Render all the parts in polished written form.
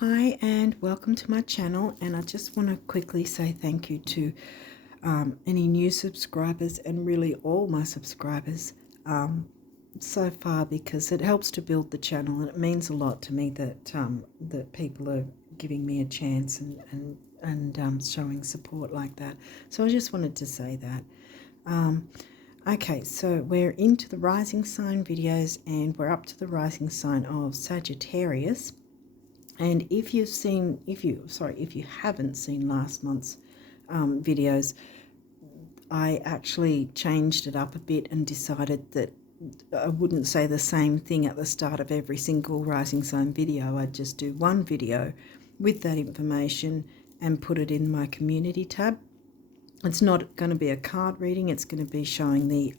Hi and welcome to my channel, and I just want to quickly say thank you to any new subscribers and really all my subscribers so far, because it helps to build the channel and it means a lot to me that that people are giving me a chance and showing support like that. So I just wanted to say that. Okay, so we're into the rising sign videos and we're up to the rising sign of Sagittarius. And if you haven't seen last month's videos, I actually changed it up a bit and decided that I wouldn't say the same thing at the start of every single rising sign video. I'd just do one video with that information and put it in my community tab. It's not going to be a card reading. It's going to be showing the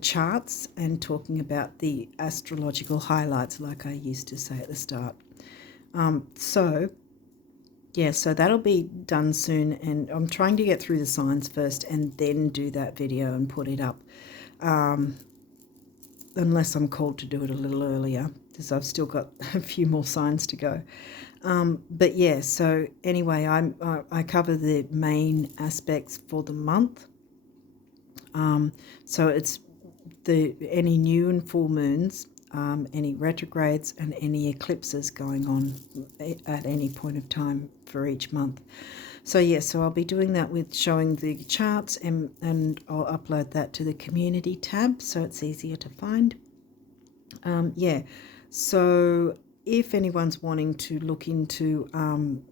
charts and talking about the astrological highlights, like I used to say at the start. So that'll be done soon, and I'm trying to get through the signs first and then do that video and put it up, unless I'm called to do it a little earlier, because I've still got a few more signs to go. But yeah, so anyway, I cover the main aspects for the month. So it's any new and full moons, any retrogrades and any eclipses going on at any point of time for each month. So so I'll be doing that with showing the charts, and I'll upload that to the community tab so it's easier to find. So if anyone's wanting to look into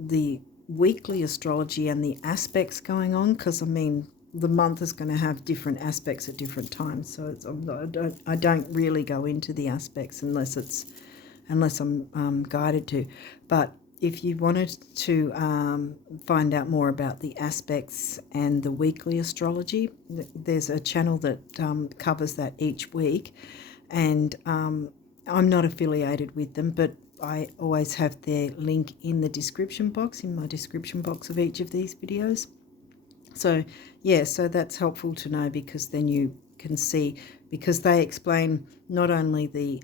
the weekly astrology and the aspects going on, because I mean the month is going to have different aspects at different times, so I don't really go into the aspects unless I'm guided to. But if you wanted to find out more about the aspects and the weekly astrology, there's a channel that covers that each week, and I'm not affiliated with them, but I always have their link in the description box, in my description box of each of these videos. So so that's helpful to know, because then you can see, because they explain not only the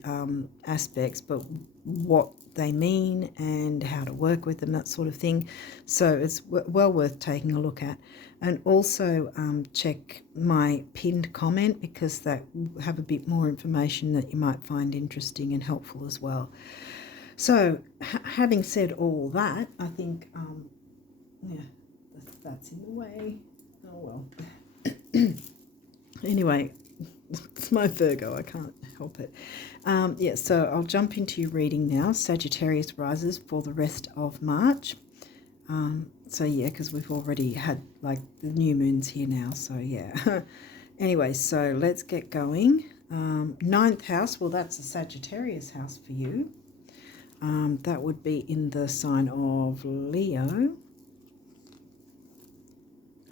aspects but what they mean and how to work with them, that sort of thing. So it's well worth taking a look at. And also check my pinned comment, because that will have a bit more information that you might find interesting and helpful as well. So having said all that, I think that's in the way. Oh well. Anyway, it's my Virgo, I can't help it. So I'll jump into your reading now. Sagittarius rises for the rest of March. Because we've already had like the new moons here now, so yeah. Anyway, so let's get going. Ninth house, well, that's a Sagittarius house for you. That would be in the sign of Leo.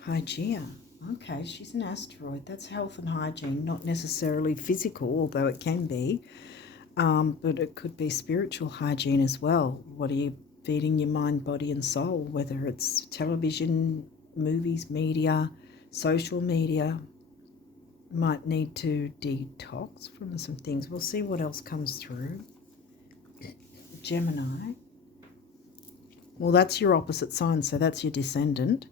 Hygeia. Okay, she's an asteroid. That's health and hygiene, not necessarily physical, although it can be. But it could be spiritual hygiene as well. What are you feeding your mind, body and soul? Whether it's television, movies, media, social media. Might need to detox from some things. We'll see what else comes through. Gemini. Well, that's your opposite sign, so that's your descendant.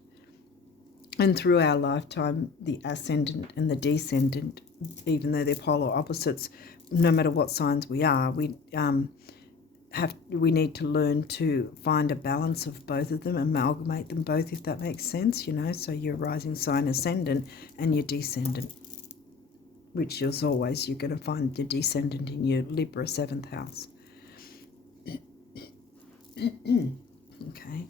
And through our lifetime, the ascendant and the descendant, even though they're polar opposites, no matter what signs we are, we need to learn to find a balance of both of them, amalgamate them both, if that makes sense, So your rising sign ascendant and your descendant, which is always, you're going to find your descendant in your Libra 7th house. Okay.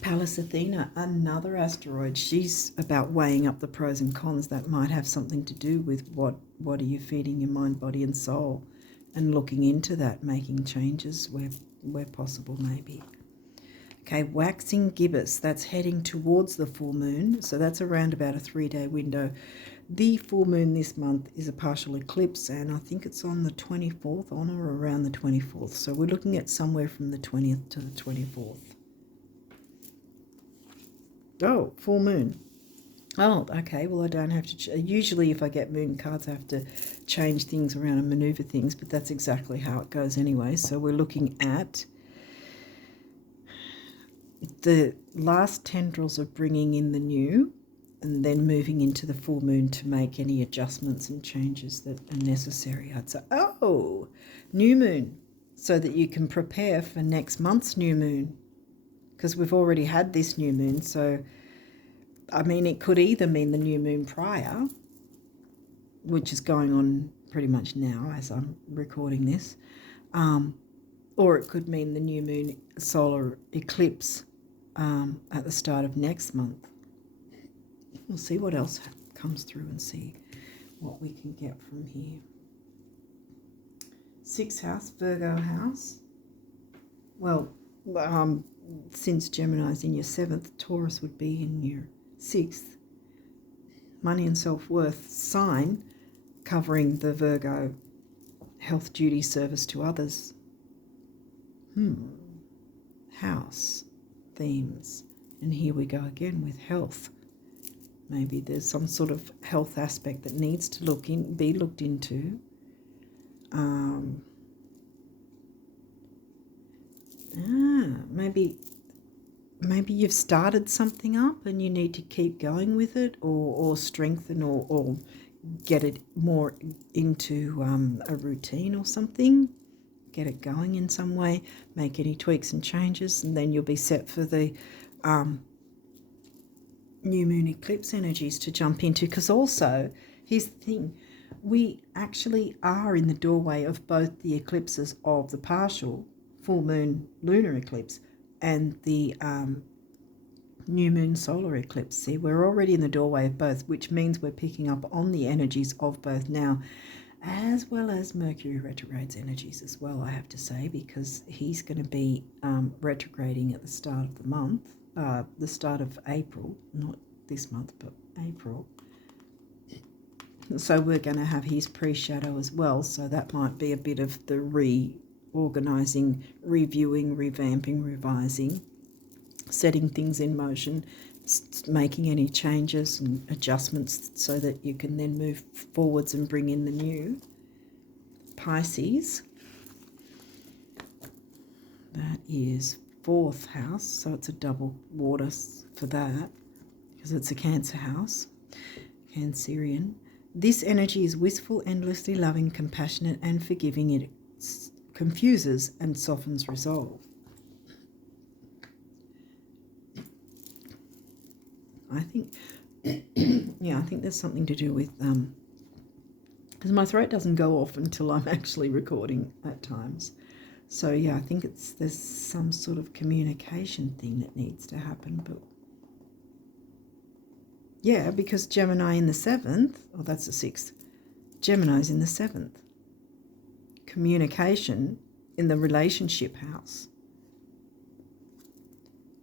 Pallas Athena, another asteroid. She's about weighing up the pros and cons. That might have something to do with what are you feeding your mind, body and soul, and looking into that, making changes where possible maybe. Okay, waxing gibbous, that's heading towards the full moon, so that's around about a 3-day window. The full moon this month is a partial eclipse, and I think it's on the 24th, on or around the 24th. So we're looking at somewhere from the 20th to the 24th. Oh, full moon. Oh, okay. Well, I don't have to. Usually, if I get moon cards, I have to change things around and maneuver things, but that's exactly how it goes anyway. So we're looking at the last tendrils of bringing in the new and then moving into the full moon to make any adjustments and changes that are necessary. I'd say, oh, new moon, so that you can prepare for next month's new moon, because we've already had this new moon. So, I mean, it could either mean the new moon prior, which is going on pretty much now as I'm recording this, or it could mean the new moon solar eclipse at the start of next month. We'll see what else comes through and see what we can get from here. 6th house, Virgo house. Well, since Gemini's in your 7th, Taurus would be in your 6th. Money and self-worth sign, covering the Virgo health, duty, service to others. House themes. And here we go again with health. Maybe there's some sort of health aspect that needs to be looked into. Maybe you've started something up and you need to keep going with it, or strengthen or get it more into a routine or something. Get it going in some way, make any tweaks and changes, and then you'll be set for the new moon eclipse energies to jump into. Because also, here's the thing, we actually are in the doorway of both the eclipses of the partial full moon lunar eclipse and the new moon solar eclipse. See, we're already in the doorway of both, which means we're picking up on the energies of both now, as well as Mercury retrograde's energies as well, I have to say, because he's going to be retrograding at the start of the month, the start of April, not this month, but April. So we're going to have his pre-shadow as well, so that might be a bit of the reorganizing, reviewing, revamping, revising, setting things in motion, making any changes and adjustments so that you can then move forwards and bring in the new. Pisces, that is 4th house, so it's a double water for that because it's a Cancer house, Cancerian. This energy is wistful, endlessly loving, compassionate and forgiving. It confuses and softens resolve. I think, I think there's something to do with, because my throat doesn't go off until I'm actually recording at times. So yeah, I think there's some sort of communication thing that needs to happen. But yeah, because Gemini in the 7th, oh, that's the 6th. Gemini's in the 7th. Communication in the relationship house.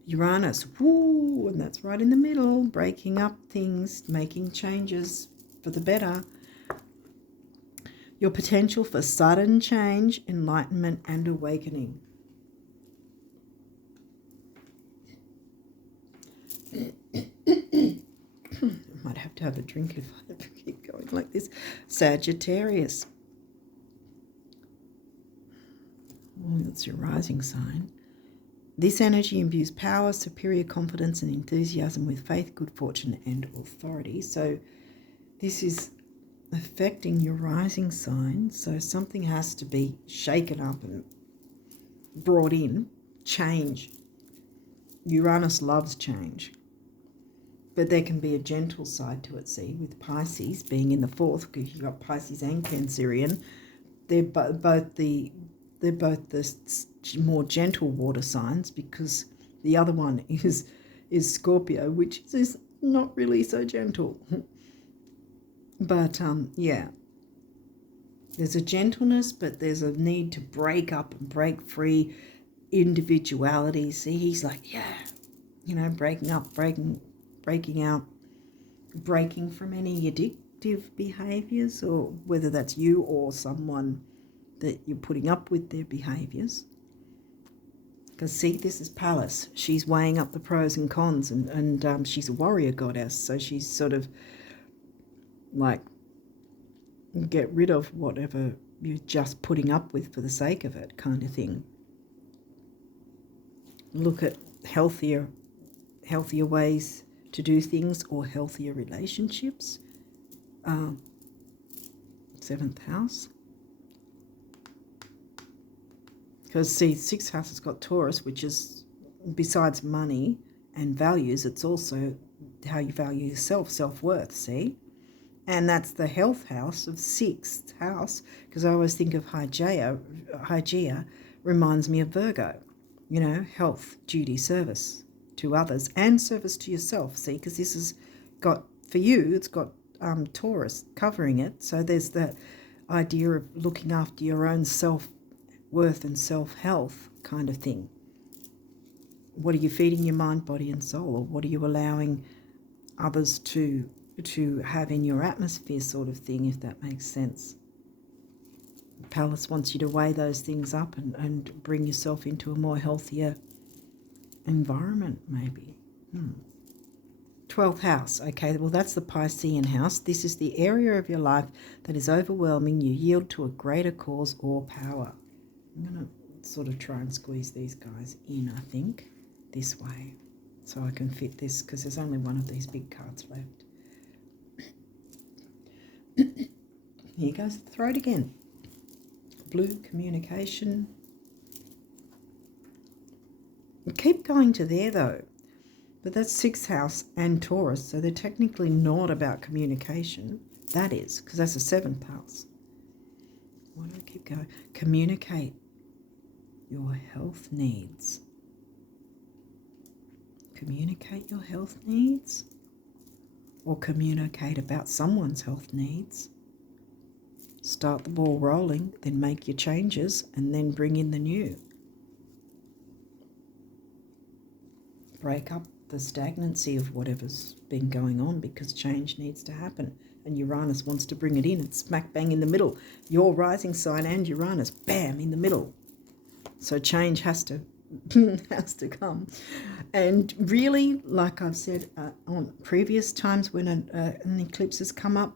Uranus, woo, and that's right in the middle, breaking up things, making changes for the better. Your potential for sudden change, enlightenment, and awakening. I might have to have a drink if I keep going like this. Sagittarius. Oh, that's your rising sign. This energy imbues power, superior confidence, and enthusiasm with faith, good fortune, and authority. So this is affecting your rising sign. So something has to be shaken up and brought in. Change. Uranus loves change. But there can be a gentle side to it, see, with Pisces being in the 4th, because you've got Pisces and Cancerian. They're both the more gentle water signs, because the other one is Scorpio, which is not really so gentle. But yeah, there's a gentleness, but there's a need to break up and break free individuality. See, he's like, yeah, breaking up, breaking out, breaking from any addictive behaviors, or whether that's you or someone that you're putting up with their behaviors. Because see, this is Pallas. She's weighing up the pros and cons, and she's a warrior goddess, so she's sort of like, get rid of whatever you're just putting up with for the sake of it, kind of thing. Look at healthier ways to do things, or healthier relationships. 7th house. Because see, 6th house has got Taurus, which is, besides money and values, it's also how you value yourself, self-worth, see? And that's the health house of 6th house, because I always think of Hygeia reminds me of Virgo, you know, health, duty, service to others, and service to yourself, see? Because this has got, for you, it's got Taurus covering it, so there's that idea of looking after your own self-worth and self-health kind of thing. What are you feeding your mind, body and soul, or what are you allowing others to have in your atmosphere, sort of thing, if that makes sense. Pallas wants you to weigh those things up and bring yourself into a more healthier environment, maybe. 12th house. Okay, well, that's the Piscean house. This is the area of your life that is overwhelming. You yield to a greater cause or power. I'm going to sort of try and squeeze these guys in, I think, this way, so I can fit this, because there's only one of these big cards left. Here goes the throat again. Blue, communication. Keep going to there, though. But that's 6th house and Taurus, so they're technically not about communication. That is, because that's a 7th house. Why do I keep going? Communicate your health needs. Communicate your health needs? Or communicate about someone's health needs. Start the ball rolling, then make your changes, and then bring in the new. Break up the stagnancy of whatever's been going on, because change needs to happen. And Uranus wants to bring it in. It's smack bang in the middle. Your rising sign and Uranus, bam, in the middle. So change has to come. And really, like I've said on previous times when an eclipse has come up,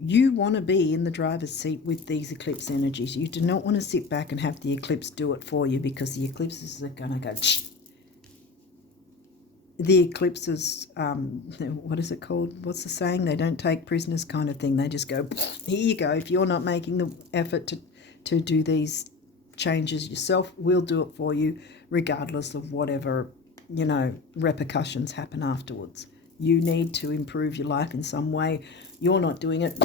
you want to be in the driver's seat with these eclipse energies. You do not want to sit back and have the eclipse do it for you, because the eclipses are going to go... The eclipses, what is it called? What's the saying? They don't take prisoners, kind of thing. They just go, here you go. If you're not making the effort to do these changes yourself, we'll do it for you, regardless of whatever, you know, repercussions happen afterwards. You need to improve your life in some way. You're not doing it,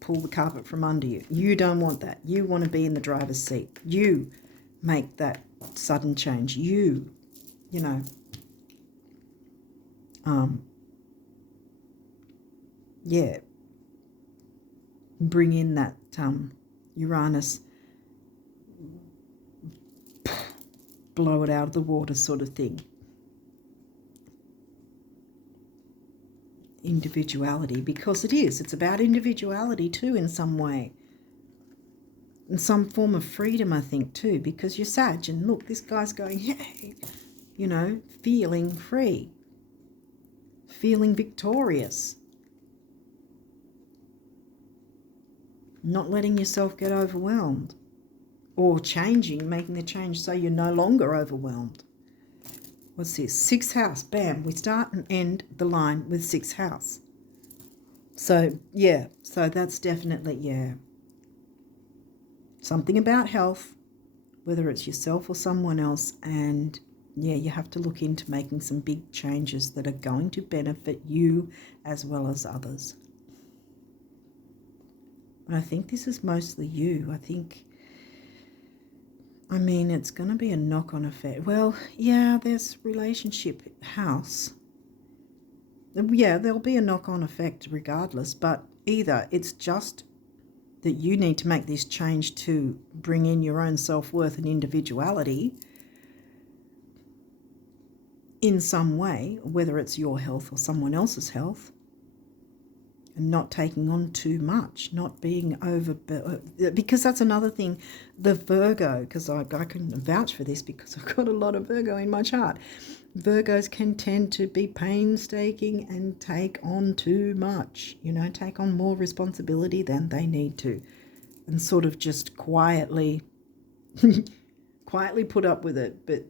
pull the carpet from under you. You don't want that. You want to be in the driver's seat. You make that sudden change. You know, yeah, bring in that Uranus, blow it out of the water sort of thing. Individuality, because it's about individuality too, in some way, and some form of freedom, I think, too, because you're Sag, and look, this guy's going, hey, you know, feeling free, feeling victorious, not letting yourself get overwhelmed, or changing, making the change so you're no longer overwhelmed. What's this? 6th house. Bam. We start and end the line with 6th house. So, yeah. So that's definitely, yeah. Something about health, whether it's yourself or someone else. And, yeah, you have to look into making some big changes that are going to benefit you as well as others. But I think this is mostly you. I mean, it's going to be a knock-on effect. Well, yeah, there's relationship house. Yeah, there'll be a knock-on effect regardless, but either it's just that you need to make this change to bring in your own self-worth and individuality in some way, whether it's your health or someone else's health, and not taking on too much, not being over, because that's another thing. The Virgo, because I can vouch for this because I've got a lot of Virgo in my chart. Virgos can tend to be painstaking and take on too much, take on more responsibility than they need to, and sort of just quietly put up with it, but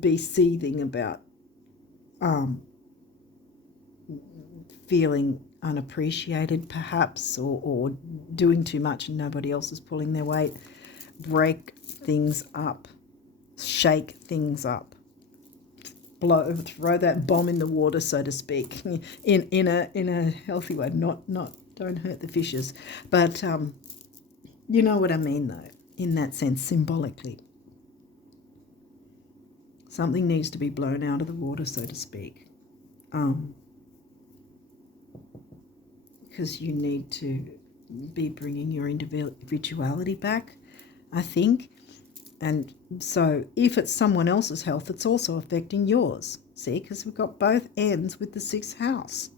be seething about feeling unappreciated perhaps, or doing too much and nobody else is pulling their weight. Break things up, shake things up, throw that bomb in the water, so to speak, in a healthy way. Not don't hurt the fishes, but you know what I mean though, in that sense, symbolically. Something needs to be blown out of the water, so to speak. Because you need to be bringing your individuality back, I think. And so if it's someone else's health, it's also affecting yours. See, because we've got both ends with the 6th house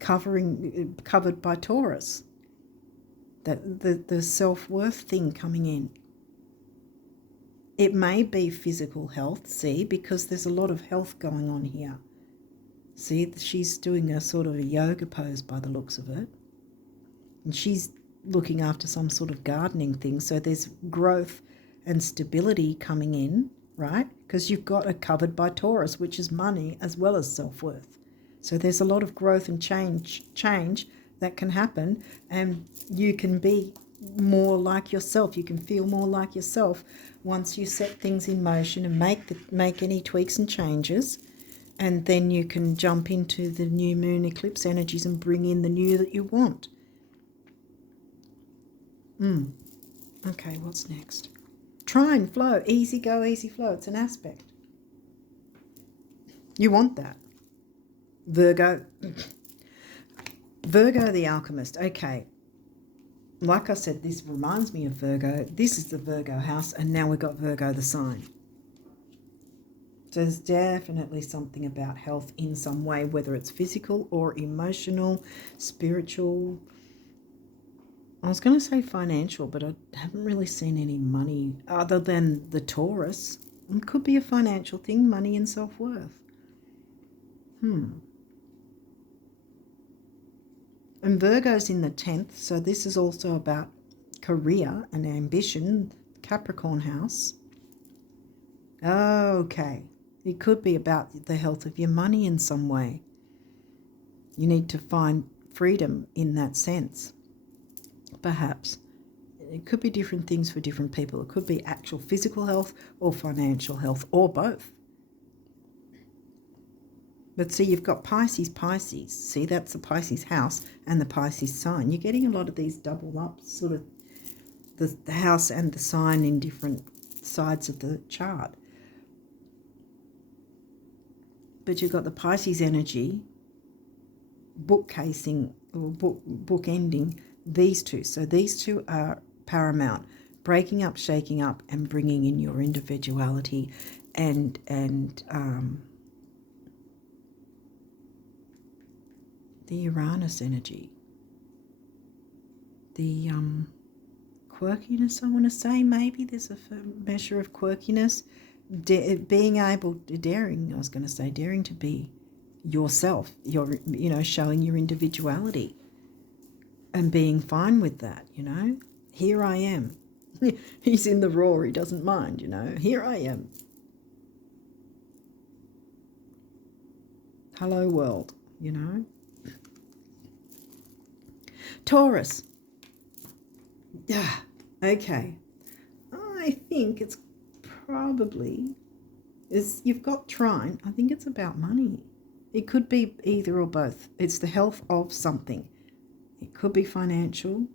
covered by Taurus. That the self-worth thing coming in. It may be physical health, see, because there's a lot of health going on here. See, she's doing a sort of a yoga pose by the looks of it. And she's looking after some sort of gardening thing. So there's growth and stability coming in, right? Because you've got it covered by Taurus, which is money as well as self-worth. So there's a lot of growth and change that can happen, and you can be more like yourself. You can feel more like yourself once you set things in motion and make any tweaks and changes. And then you can jump into the new moon eclipse energies and bring in the new that you want. Okay, what's next? Trine, flow, easy go, easy flow. It's an aspect. You want that. Virgo the alchemist. Okay. Like I said, this reminds me of Virgo. This is the Virgo house, and now we've got Virgo the sign. So there's definitely something about health in some way, whether it's physical or emotional, spiritual. I was going to say financial, but I haven't really seen any money other than the Taurus. It could be a financial thing, money and self-worth. And Virgo's in the 10th, so this is also about career and ambition, Capricorn house. Okay. It could be about the health of your money in some way. You need to find freedom in that sense, perhaps. It could be different things for different people. It could be actual physical health or financial health, or both. But see, you've got Pisces. See, that's the Pisces house and the Pisces sign. You're getting a lot of these double up, sort of the house and the sign in different sides of the chart. But you've got the Pisces energy bookcasing or bookending these two. So these two are paramount, breaking up, shaking up, and bringing in your individuality and the Uranus energy, the quirkiness, I want to say. Maybe there's a measure of quirkiness, daring to be yourself, showing your individuality and being fine with that, Here I am. He's in the raw, he doesn't mind, Here I am. Hello world, Taurus. Yeah, okay. I think it's probably, you've got trine. I think it's about money. It could be either or both. It's the health of something. It could be financial.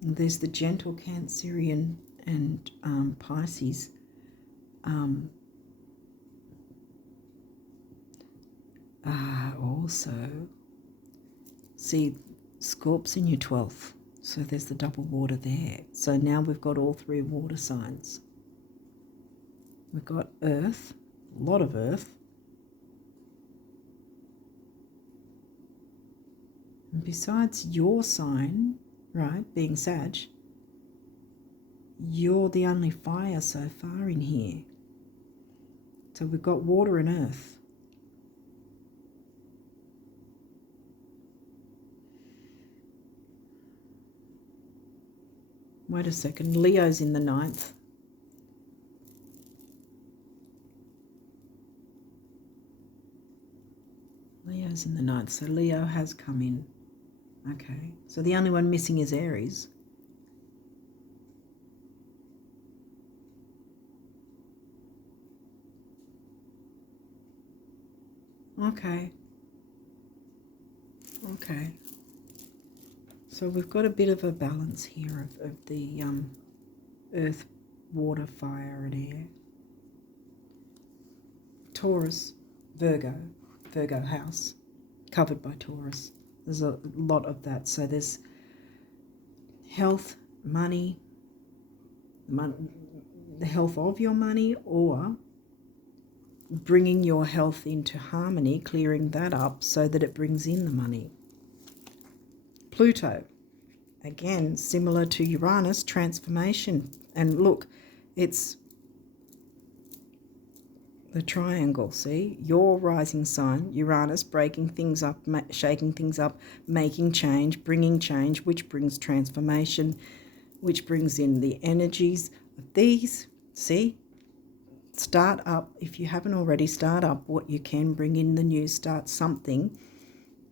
There's the gentle Cancerian and Pisces. Also, see, Scorp's in your 12th, so there's the double water there. So now we've got all 3 water signs. We've got Earth, a lot of Earth. And besides your sign, right, being Sag, you're the only fire so far in here. So we've got water and earth. Wait a second, Leo's in the 9th. Leo's in the 9th, so Leo has come in. Okay, so the only one missing is Aries. Okay. Okay. So we've got a bit of a balance here of the earth, water, fire and air. Taurus, Virgo house, covered by Taurus. There's a lot of that. So there's health, money, the health of your money, or bringing your health into harmony, clearing that up so that it brings in the money. Pluto, again, similar to Uranus, transformation. And look, it's the triangle, see? Your rising sign, Uranus, breaking things up, shaking things up, making change, bringing change, which brings transformation, which brings in the energies of these. See? Start up, if you haven't already, start up what you can, bring in the new, start something.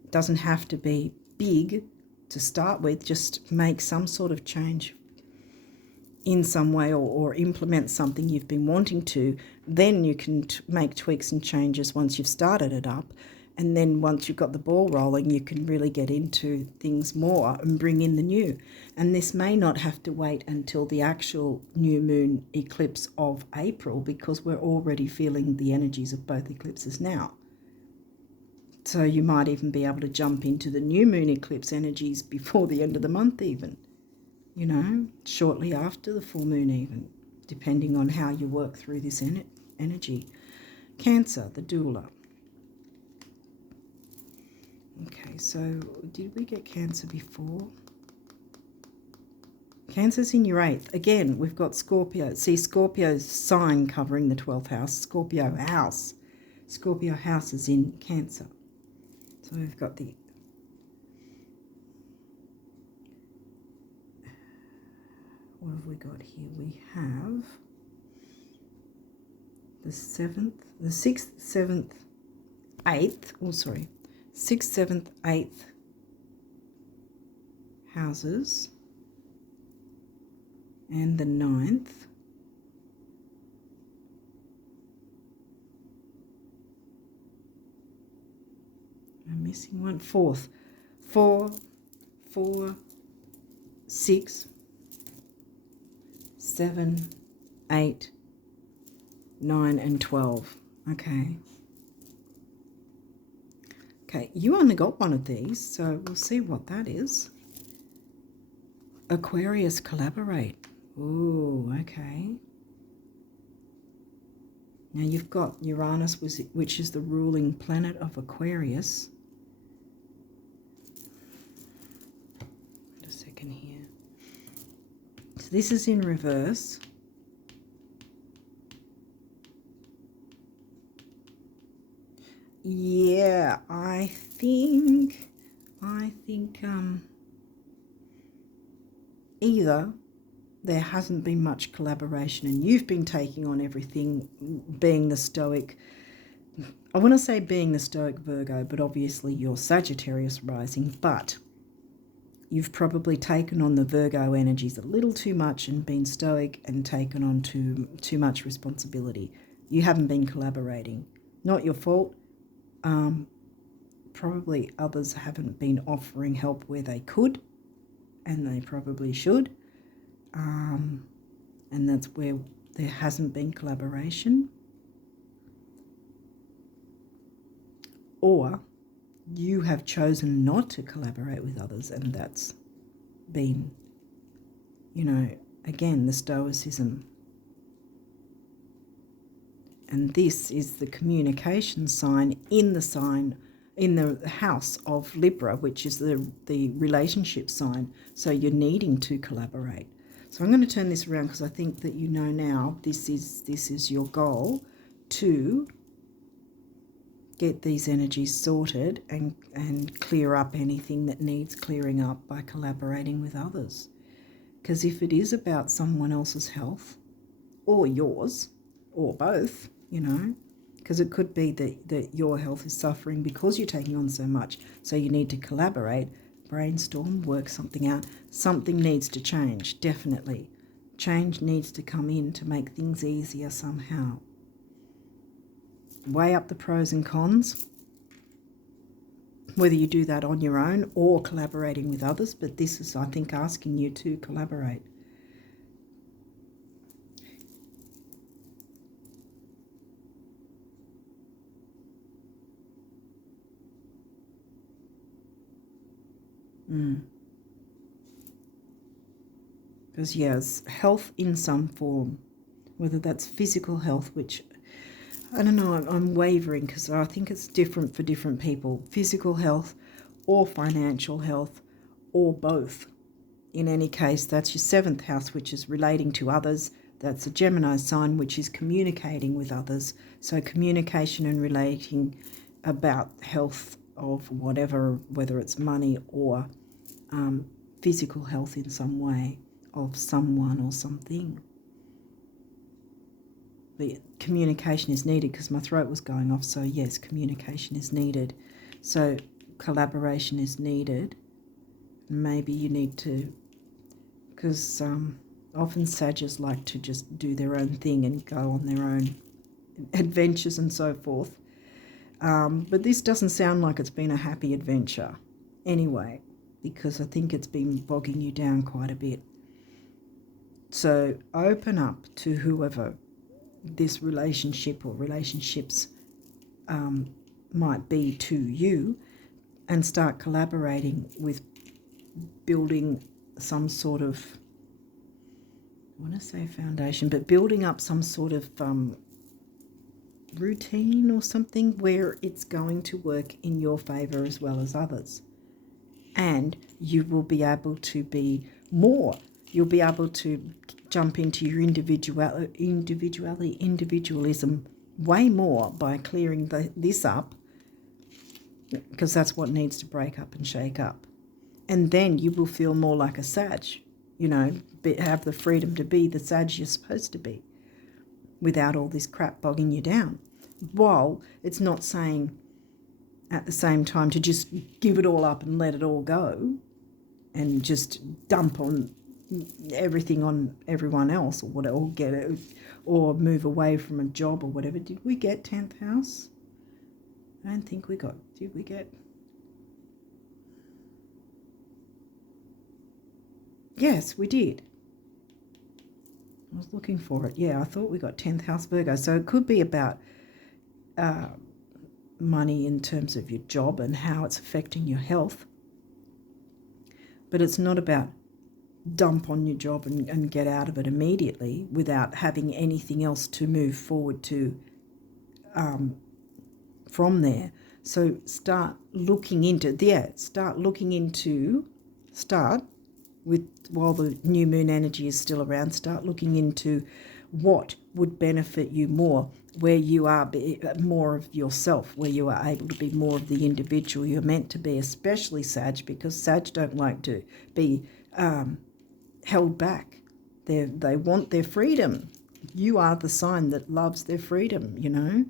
It doesn't have to be big to start with, just make some sort of change in some way, or implement something you've been wanting to. Then you can make tweaks and changes once you've started it up. And then once you've got the ball rolling, you can really get into things more and bring in the new. And this may not have to wait until the actual new moon eclipse of April, because we're already feeling the energies of both eclipses now. So you might even be able to jump into the new moon eclipse energies before the end of the month even. You know, shortly after the full moon even, depending on how you work through this energy. Cancer, the doula. Okay, so did we get Cancer before? Cancer's in your 8th. Again, we've got Scorpio. See, Scorpio's sign covering the 12th house. Scorpio house. Scorpio house is in Cancer. So we've got the... What have we got here? We have the 7th, the 6th, 7th, 8th. Oh, sorry. 6th, 7th, 8th houses, and the 9th. I'm missing one. 4th. 4, 6, 7, 8, 9, and 12. Okay. Okay, you only got one of these, so we'll see what that is. Aquarius, collaborate. Ooh, okay. Now you've got Uranus, which is the ruling planet of Aquarius. Wait a second here. So this is in reverse. Yeah, I think either there hasn't been much collaboration and you've been taking on everything, being the stoic, I want to say being the stoic Virgo, but obviously you're Sagittarius rising, but you've probably taken on the Virgo energies a little too much and been stoic and taken on too much responsibility. You haven't been collaborating. Not your fault. Probably others haven't been offering help where they could, and they probably should. And that's where there hasn't been collaboration. Or you have chosen not to collaborate with others, and that's been, you know, again, the stoicism. And this is the communication sign in the sign in the house of Libra, which is the relationship sign. So you're needing to collaborate. So I'm going to turn this around because I think that you know now this is your goal, to get these energies sorted and clear up anything that needs clearing up by collaborating with others. Because if it is about someone else's health, or yours, or both, you know, because it could be that your health is suffering because you're taking on so much, so you need to collaborate, brainstorm, work something out. Something needs to change, definitely. Change needs to come in to make things easier somehow. Weigh up the pros and cons, whether you do that on your own or collaborating with others, but this is, I think, asking you to collaborate. Because, yes, health in some form, whether that's physical health, which, I don't know, I'm wavering because I think it's different for different people. Physical health or financial health or both. In any case, that's your 7th house, which is relating to others. That's a Gemini sign, which is communicating with others. So communication and relating about health of whatever, whether it's money or physical health in some way of someone or something. But communication is needed because my throat was going off. So yes, communication is needed. So collaboration is needed. Maybe you need to, because often Sagittarius like to just do their own thing and go on their own adventures and so forth. But this doesn't sound like it's been a happy adventure anyway, because I think it's been bogging you down quite a bit. So open up to whoever this relationship or relationships might be to you, and start collaborating with building some sort of, I want to say foundation, but building up some sort of routine or something where it's going to work in your favor as well as others. And you will be able to be more. You'll be able to jump into your individualism way more by clearing this up, because that's what needs to break up and shake up. And then you will feel more like a Sag, you know, have the freedom to be the Sag you're supposed to be without all this crap bogging you down. While it's not saying at the same time to just give it all up and let it all go and just dump on everything on everyone else, or whatever, or get it, or move away from a job or whatever. Did we get 10th house? I don't think we got. Did we get? Yes, we did. I was looking for it. Yeah, I thought we got 10th house Virgo. So it could be about money in terms of your job and how it's affecting your health. But it's not about dump on your job and get out of it immediately without having anything else to move forward to from there. So start looking into, start with, while the new moon energy is still around, start looking into what would benefit you more, where you are more of yourself, where you are able to be more of the individual you're meant to be, especially Sag, because Sag don't like to be held back. They want their freedom. You are the sign that loves their freedom, you know.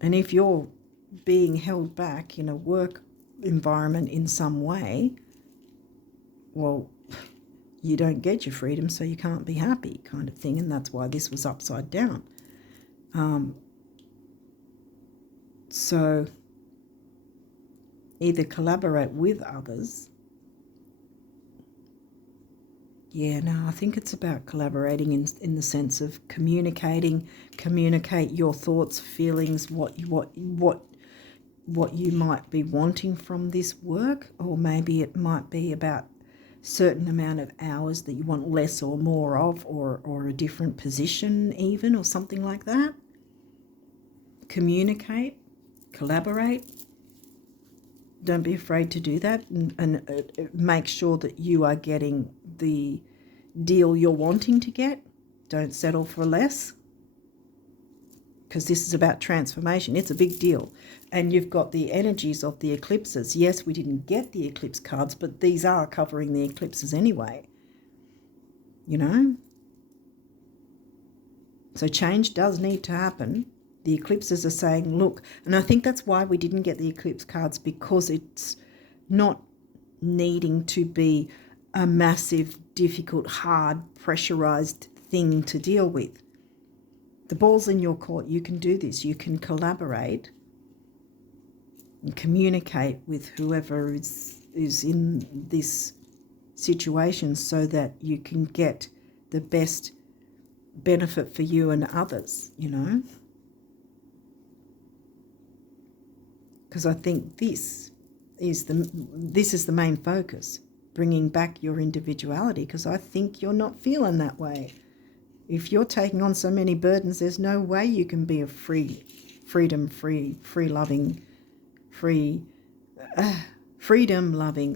And if you're being held back in a work environment in some way, well, you don't get your freedom, so you can't be happy, kind of thing. And that's why this was upside down. So either collaborate with others. Yeah, no, I think it's about collaborating in the sense of communicate your thoughts, feelings, what you might be wanting from this work, or maybe it might be about certain amount of hours that you want less or more of, or a different position even, or something like that. communicate, collaborate. Don't be afraid to do that, and make sure that you are getting the deal you're wanting to get. Don't settle for less, because this is about transformation. It's a big deal. And you've got the energies of the eclipses. Yes, we didn't get the eclipse cards, but these are covering the eclipses anyway. You know? So change does need to happen. The eclipses are saying, look, and I think that's why we didn't get the eclipse cards, because it's not needing to be a massive, difficult, hard, pressurized thing to deal with. The ball's in your court. You can do this. You can collaborate and communicate with whoever is in this situation so that you can get the best benefit for you and others, you know. Because I think this is the main focus, bringing back your individuality, because I think you're not feeling that way. If you're taking on so many burdens, there's no way you can be a freedom-loving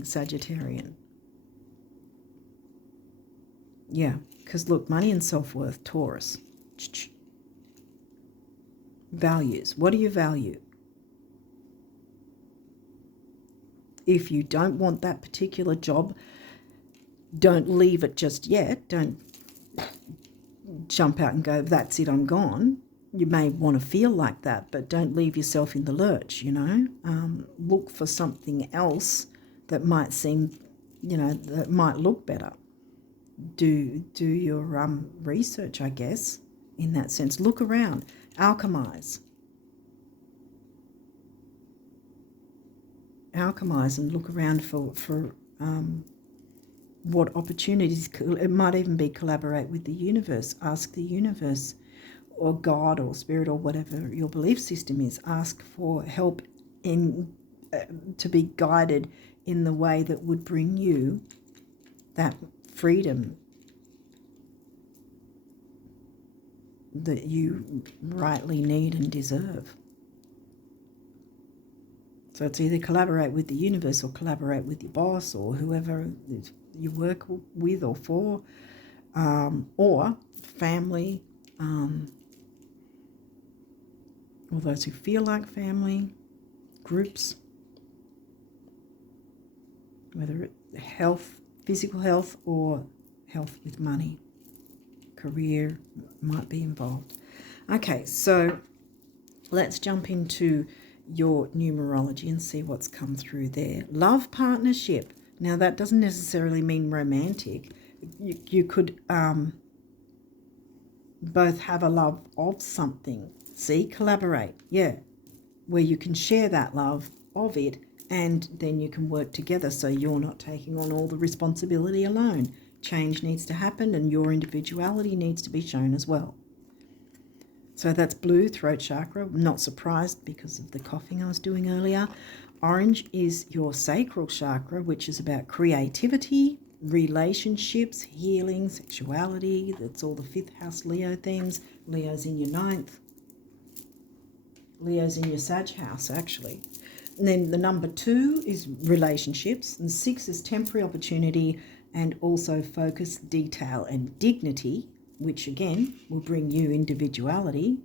Sagittarian. Yeah, because look, money and self-worth, Taurus. Values. What do you value? If you don't want that particular job, don't leave it just yet. Don't jump out and go, that's it, I'm gone. You may want to feel like that, but don't leave yourself in the lurch, you know. Look for something else that might seem, you know, that might look better. Do your research, I guess, in that sense. Look around. Alchemize and look around for what opportunities. It might even be collaborate with the universe. Ask the universe or God or spirit or whatever your belief system is. Ask for help in to be guided in the way that would bring you that freedom that you rightly need and deserve. So it's either collaborate with the universe or collaborate with your boss or whoever you work with or for, or family, or those who feel like family, groups, whether it's health, physical health, or health with money. Career might be involved. Okay, so let's jump into your numerology and see what's come through there. Love partnership. Now, that doesn't necessarily mean romantic. You could both have a love of something. See, collaborate. Yeah, where you can share that love of it, and then you can work together so you're not taking on all the responsibility alone. Change needs to happen, and your individuality needs to be shown as well. So that's blue, throat chakra. Not surprised because of the coughing I was doing earlier. Orange is your sacral chakra, which is about creativity, relationships, healing, sexuality. That's all the 5th house Leo things. Leo's in your 9th. Leo's in your Sag house, actually. And then the number 2 is relationships. And 6 is temporary opportunity and also focus, detail, and dignity, which again will bring you individuality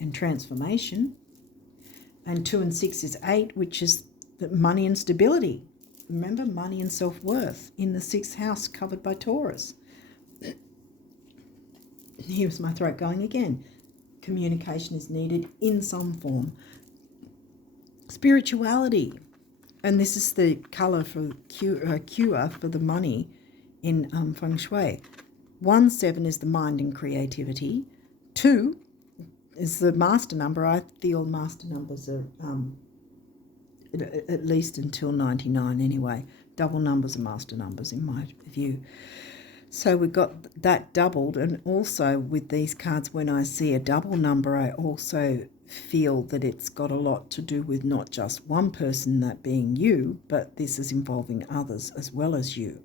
and transformation. And 2 and 6 is 8, which is the money and stability. Remember, money and self-worth in the 6th house covered by Taurus. Here's my throat going again. Communication is needed in some form. Spirituality. And this is the colour for cure for the money in Feng Shui. 1, 7 is the mind and creativity. 2 is the master number. I feel master numbers are at least until 99 anyway. Double numbers are master numbers in my view. So we've got that doubled, and also with these cards, when I see a double number, I also feel that it's got a lot to do with not just one person, that being you, but this is involving others as well as you.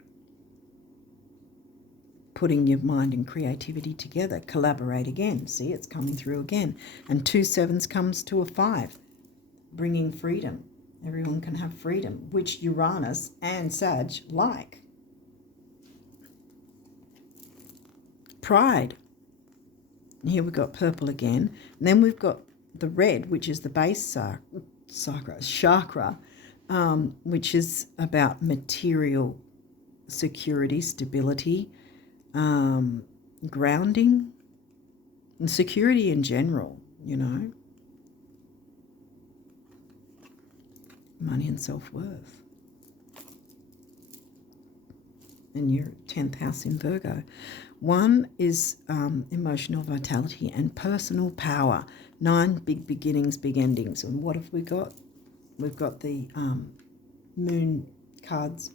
putting your mind and creativity together. Collaborate again. See, it's coming through again. And 2 sevens comes to a 5, bringing freedom. Everyone can have freedom, which Uranus and Sag like. Pride. Here we've got purple again. And then we've got the red, which is the base chakra, which is about material security, stability, grounding, and security in general, you know. Money and self-worth. And your 10th house in Virgo. 1 is emotional vitality and personal power. 9, big beginnings, big endings. And what have we got? We've got the moon cards,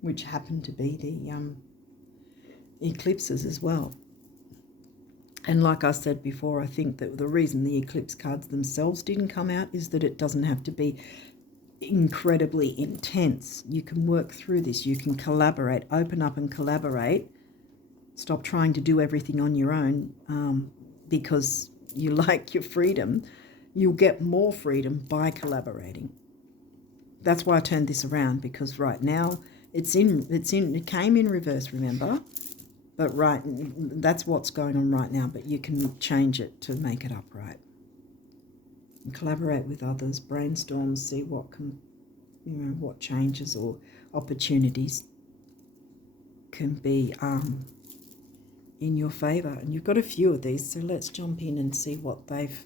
which happen to be the eclipses as well. And like I said before, I think that the reason the eclipse cards themselves didn't come out is that it doesn't have to be incredibly intense. You can work through this. You can collaborate, open up and collaborate. Stop trying to do everything on your own because you like your freedom. You'll get more freedom by collaborating. That's why I turned this around, because right now it came in reverse, remember? But that's what's going on right now, but you can change it to make it upright. And collaborate with others, brainstorm, see what what changes or opportunities can be in your favor. And you've got a few of these, so let's jump in and see what they've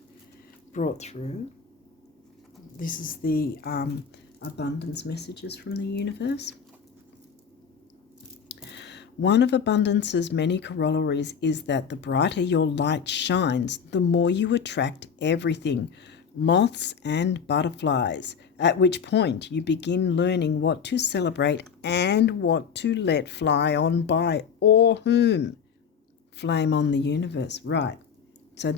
brought through. This is the abundance messages from the universe. One of abundance's many corollaries is that the brighter your light shines, the more you attract everything, moths and butterflies, at which point you begin learning what to celebrate and what to let fly on by, or whom. Flame on the universe, right. So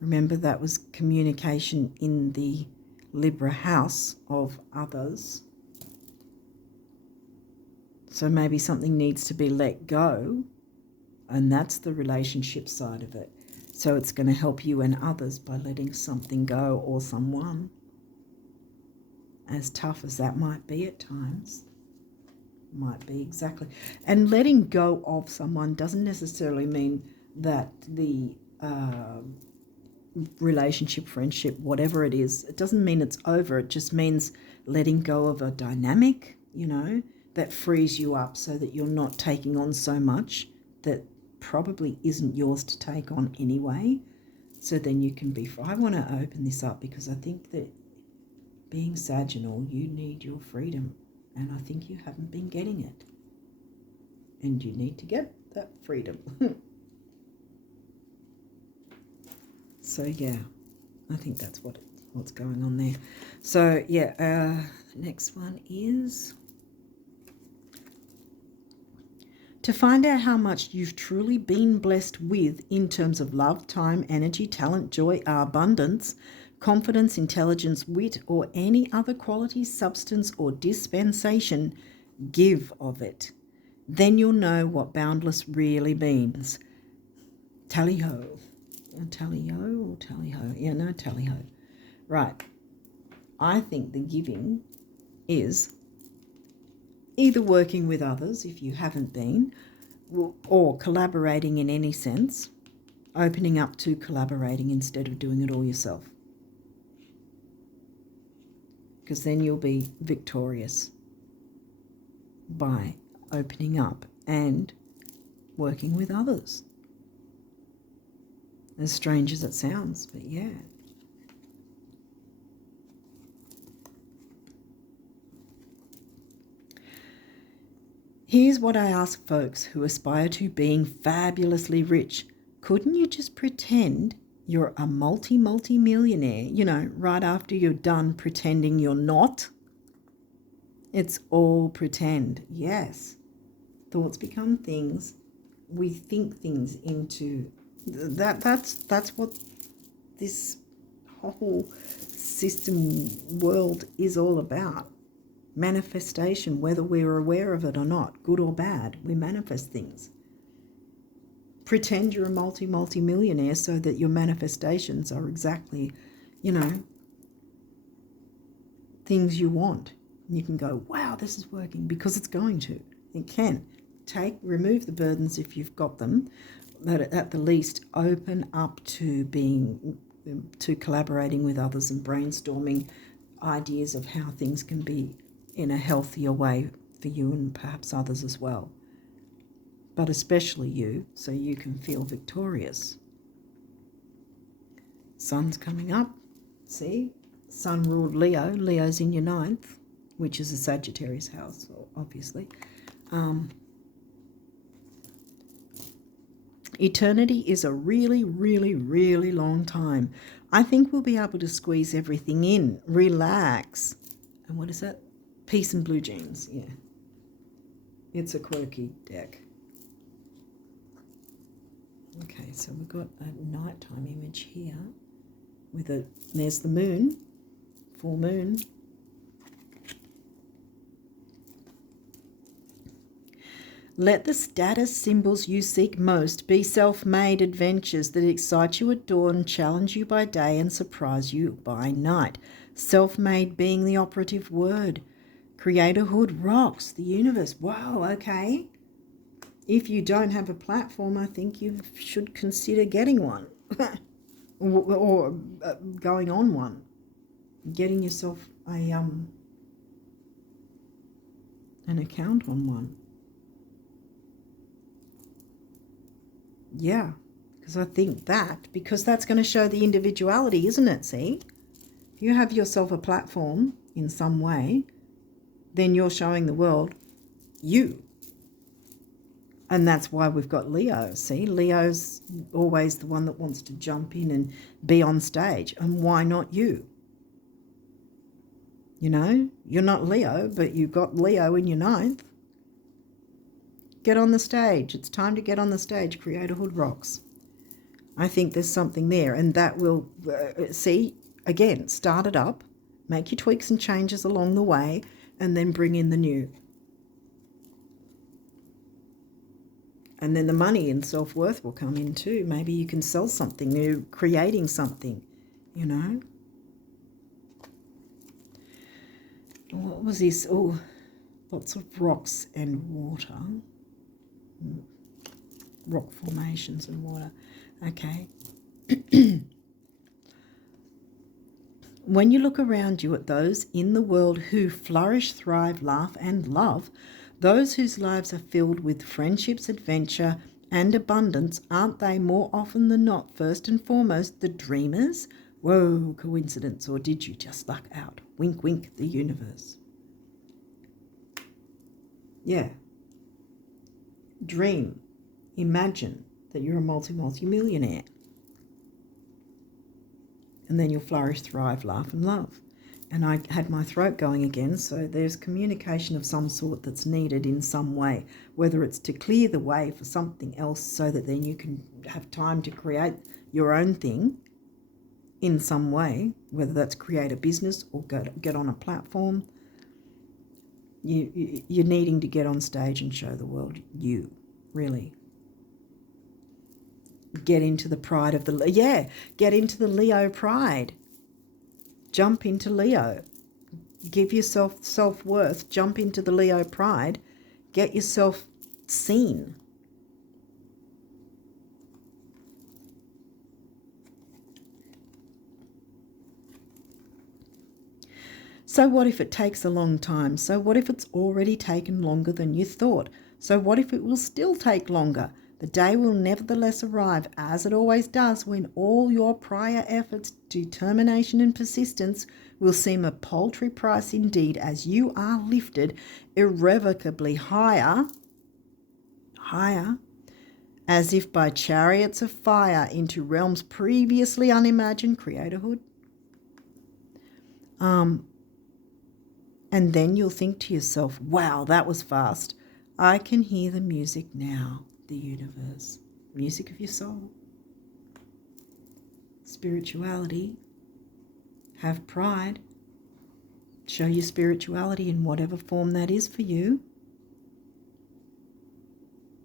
remember that was communication in the Libra house of others. So maybe something needs to be let go, and that's the relationship side of it. So it's going to help you and others by letting something go or someone, as tough as that might be at times. Might be, exactly. And letting go of someone doesn't necessarily mean that the relationship, friendship, whatever it is, it doesn't mean it's over. It just means letting go of a dynamic, that frees you up so that you're not taking on so much that probably isn't yours to take on anyway. So then you can be free. I want to open this up because I think that being Sagittal, you need your freedom. And I think you haven't been getting it. And you need to get that freedom. So yeah, I think that's what's going on there. So yeah, next one is to find out how much you've truly been blessed with in terms of love, time, energy, talent, joy, abundance, confidence, intelligence, wit, or any other quality, substance, or dispensation, give of it. Then you'll know what boundless really means. Tally-ho. Tally-ho or tally-ho? Yeah, no, tally-ho. Right. I think the giving is either working with others, if you haven't been, or collaborating in any sense, opening up to collaborating instead of doing it all yourself. Because then you'll be victorious by opening up and working with others. As strange as it sounds, but yeah. Here's what I ask folks who aspire to being fabulously rich. Couldn't you just pretend you're a multi-millionaire, right after you're done pretending you're not? It's all pretend, yes. Thoughts become things. We think things into that's what this whole system world is all about. Manifestation, whether we're aware of it or not, good or bad, we manifest things. Pretend you're a multi-millionaire so that your manifestations are exactly, things you want. And you can go, wow, this is working, because it's going to. It can. Remove the burdens if you've got them, but at the least open up to collaborating with others and brainstorming ideas of how things can be in a healthier way for you and perhaps others as well. But especially you, so you can feel victorious. Sun's coming up. See? Sun ruled Leo. Leo's in your 9th, which is a Sagittarius house, obviously. Eternity is a really, really, really long time. I think we'll be able to squeeze everything in. Relax. And what is that? Peace and blue jeans. Yeah. It's a quirky deck. Okay, so we've got a nighttime image here there's the moon, full moon. Let the status symbols you seek most be self-made adventures that excite you at dawn, challenge you by day, and surprise you by night. Self-made being the operative word. Creatorhood rocks the universe. Wow, okay. If you don't have a platform, I think you should consider getting one or going on one. Getting yourself an account on one. Yeah, because I think because that's going to show the individuality, isn't it? See, if you have yourself a platform in some way, then you're showing the world you. And that's why we've got Leo. See, Leo's always the one that wants to jump in and be on stage. And why not you? You're not Leo, but you've got Leo in your 9th. Get on the stage. It's time to get on the stage. Creatorhood rocks. I think there's something there, and that will, start it up, make your tweaks and changes along the way, and then bring in the new. And then the money and self-worth will come in too. Maybe you can sell something new, creating something, What was this? Oh, lots of rocks and water. Rock formations and water. Okay. When you look around you at those in the world who flourish, thrive, laugh, and love, those whose lives are filled with friendships, adventure, and abundance, aren't they more often than not, first and foremost, the dreamers? Whoa, coincidence, or did you just luck out? Wink, wink, the universe. Yeah. Dream. Imagine that you're a multi-millionaire. And then you'll flourish, thrive, laugh, and love. And I had my throat going again, so there's communication of some sort that's needed in some way, whether it's to clear the way for something else so that then you can have time to create your own thing in some way, whether that's create a business or get on a platform. You're needing to get on stage and show the world you, really. Get into the pride of get into the Leo pride. Jump into Leo. Give yourself self-worth. Jump into the Leo pride. Get yourself seen. So what if it takes a long time? So what if it's already taken longer than you thought? So what if it will still take longer? The day will nevertheless arrive, as it always does, when all your prior efforts, determination and persistence will seem a paltry price indeed, as you are lifted irrevocably higher, as if by chariots of fire into realms previously unimagined, creatorhood. And then you'll think to yourself, wow, that was fast. I can hear the music now. The universe, music of your soul, spirituality, have pride, Show your spirituality in whatever form that is for you.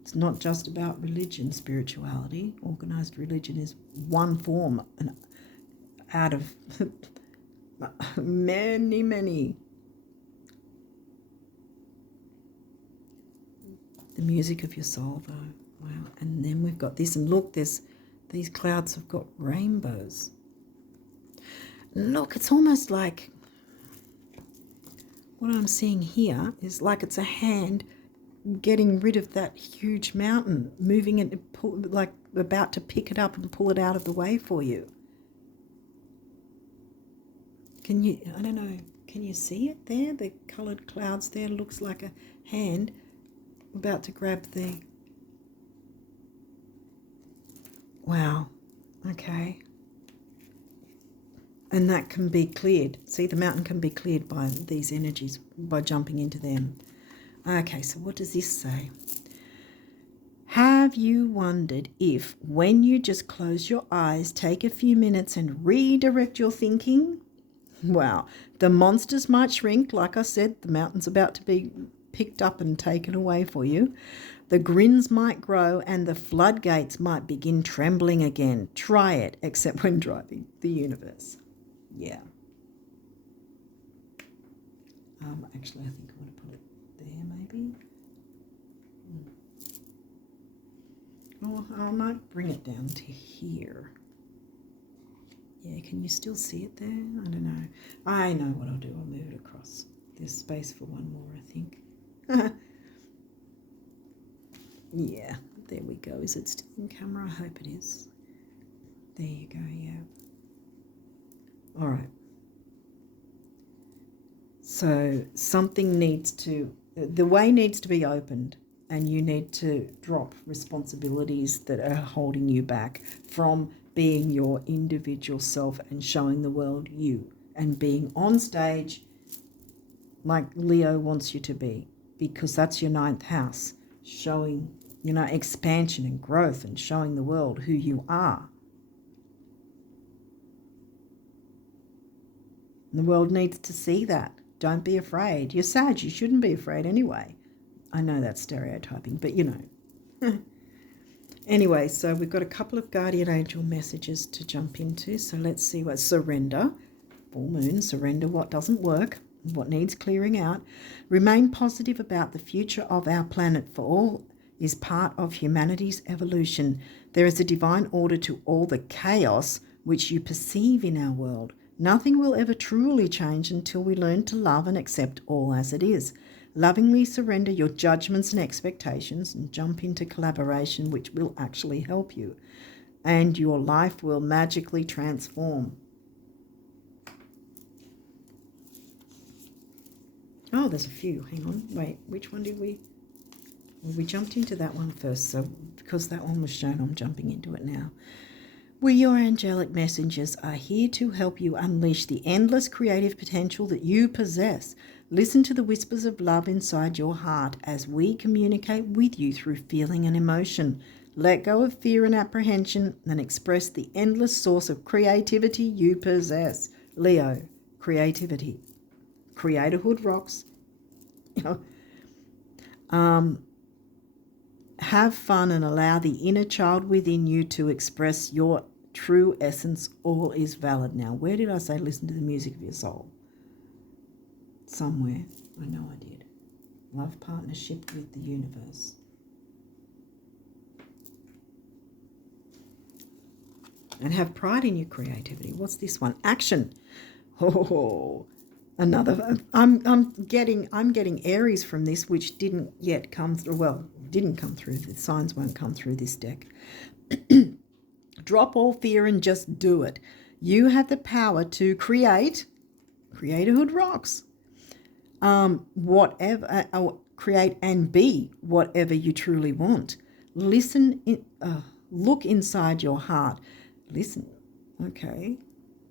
It's not just about religion, spirituality. Organized religion is one form out of many, many. The music of your soul, though. Wow. And then we've got this. And look, these clouds have got rainbows. Look, it's almost like what I'm seeing here is like it's a hand getting rid of that huge mountain, moving it, like about to pick it up and pull it out of the way for you. Can you, I don't know, can you see it there? The coloured clouds there, looks like a hand about to grab the... Wow, okay. And that can be cleared. See, the mountain can be cleared by these energies, by jumping into them. Okay, so what does this say? Have you wondered if, when you just close your eyes, take a few minutes and redirect your thinking? Wow, the monsters might shrink. Like I said, the mountain's about to be picked up and taken away for you. The grins might grow and the floodgates might begin trembling again. Try it, except when driving the universe. Yeah. Actually, I think I want to put it there, maybe. Oh, I might bring it down to here. Yeah, can you still see it there? I don't know. I know what I'll do. I'll move it across. There's space for one more, I think. Yeah, there we go. Is it still in camera? I hope it is. There you go, yeah. All right. So something needs to, the way needs to be opened, and you need to drop responsibilities that are holding you back from being your individual self and showing the world you, and being on stage like Leo wants you to be, because that's your 9th house, showing, you know, expansion and growth and showing the world who you are. And the world needs to see that. Don't be afraid. You're Sag. You shouldn't be afraid anyway. I know that's stereotyping, but you know. Anyway, so we've got a couple of guardian angel messages to jump into. So let's see what surrender. Full moon, surrender what doesn't work, what needs clearing out. Remain positive about the future of our planet, for all is part of humanity's evolution. There is a divine order to all the chaos which you perceive in our world. Nothing will ever truly change until we learn to love and accept all as it is. Lovingly surrender your judgments and expectations and jump into collaboration, which will actually help you, and your life will magically transform. Oh, there's a few. Hang on. Wait, which one did we... Well, we jumped into that one first, so because that one was shown, I'm jumping into it now. We, your angelic messengers, are here to help you unleash the endless creative potential that you possess. Listen to the whispers of love inside your heart as we communicate with you through feeling and emotion. Let go of fear and apprehension and express the endless source of creativity you possess. Leo, creativity. Creatorhood rocks. Have fun and allow the inner child within you to express your true essence. All is valid. Now, where did I say listen to the music of your soul? Somewhere. I know I did. Love partnership with the universe. And have pride in your creativity. What's this one? Action. Oh, another. I'm getting Aries from this, which didn't yet come through. Well, didn't come through. The signs won't come through this deck. Drop all fear and just do it. You have the power to create. Creatorhood rocks. Whatever, create and be whatever you truly want. Look inside your heart. Listen, okay.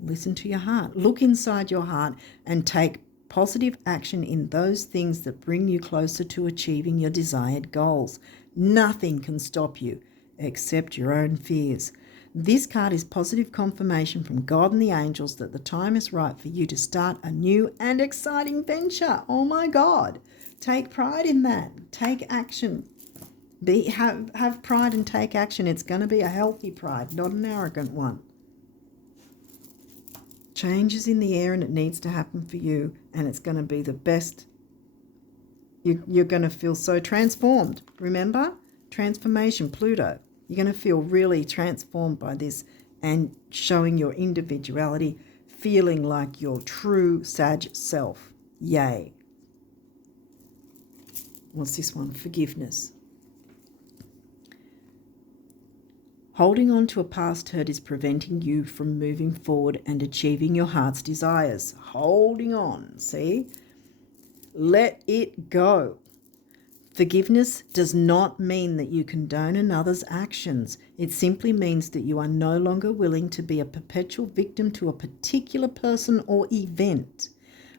Listen to your heart. Look inside your heart and take positive action in those things that bring you closer to achieving your desired goals. Nothing can stop you except your own fears. This card is positive confirmation from God and the angels that the time is right for you to start a new and exciting venture. Oh my God. Take pride in that. Take action. Have pride and take action. It's going to be a healthy pride, not an arrogant one. Change is in the air and it needs to happen for you, and it's going to be the best. You're going to feel so transformed. Remember? Transformation, Pluto. You're going to feel really transformed by this and showing your individuality, feeling like your true Sag self. Yay. What's this one? Forgiveness. Holding on to a past hurt is preventing you from moving forward and achieving your heart's desires. Holding on, see? Let it go. Forgiveness does not mean that you condone another's actions. It simply means that you are no longer willing to be a perpetual victim to a particular person or event.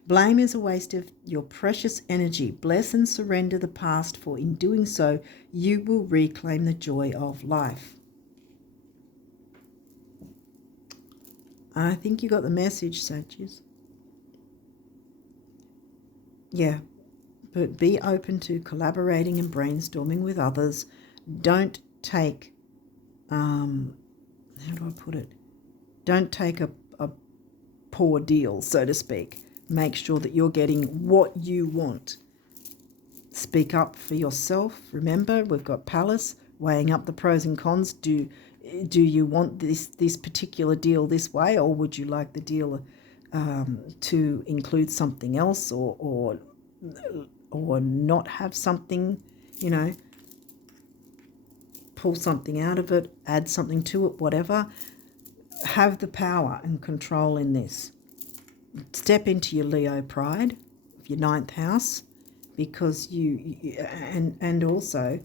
Blame is a waste of your precious energy. Bless and surrender the past, for in doing so, you will reclaim the joy of life. I think you got the message, Sagittarius. Yeah. But be open to collaborating and brainstorming with others. Don't take, how do I put it? Don't take a poor deal, so to speak. Make sure that you're getting what you want. Speak up for yourself. Remember, we've got Palace weighing up the pros and cons. Do you want this particular deal this way, or would you like the deal to include something else, or not have something, pull something out of it, add something to it, whatever. Have the power and control in this. Step into your Leo pride, your 9th house, because and also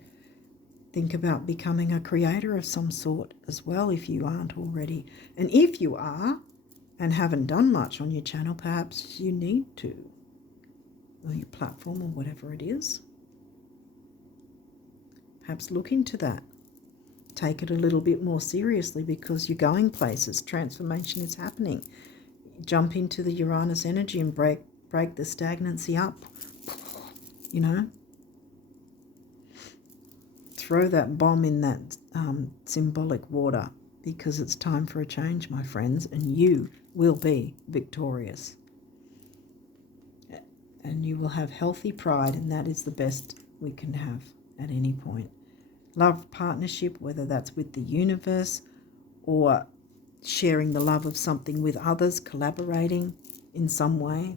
think about becoming a creator of some sort as well if you aren't already. And if you are and haven't done much on your channel, perhaps you need to. Or your platform or whatever it is. Perhaps look into that. Take it a little bit more seriously because you're going places. Transformation is happening. Jump into the Uranus energy and break the stagnancy up. Throw that bomb in that symbolic water, because it's time for a change, my friends, and you will be victorious. And you will have healthy pride, and that is the best we can have at any point. Love partnership, whether that's with the universe or sharing the love of something with others, collaborating in some way,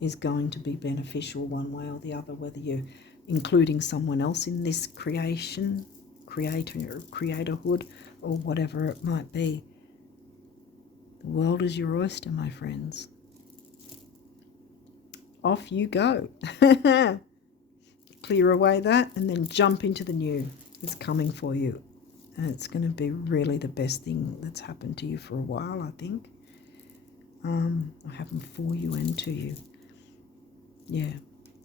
is going to be beneficial one way or the other, whether you're including someone else in this creatorhood, or whatever it might be. The world is your oyster, my friends. Off you go. Clear away that and then jump into the new. It's coming for you. And it's going to be really the best thing that's happened to you for a while, I think. I have them for you and to you. Yeah.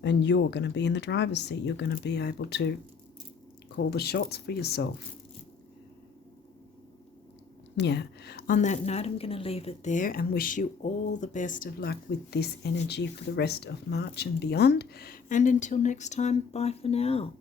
And you're going to be in the driver's seat. You're going to be able to call the shots for yourself. Yeah. On that note, I'm going to leave it there and wish you all the best of luck with this energy for the rest of March and beyond. And until next time, bye for now.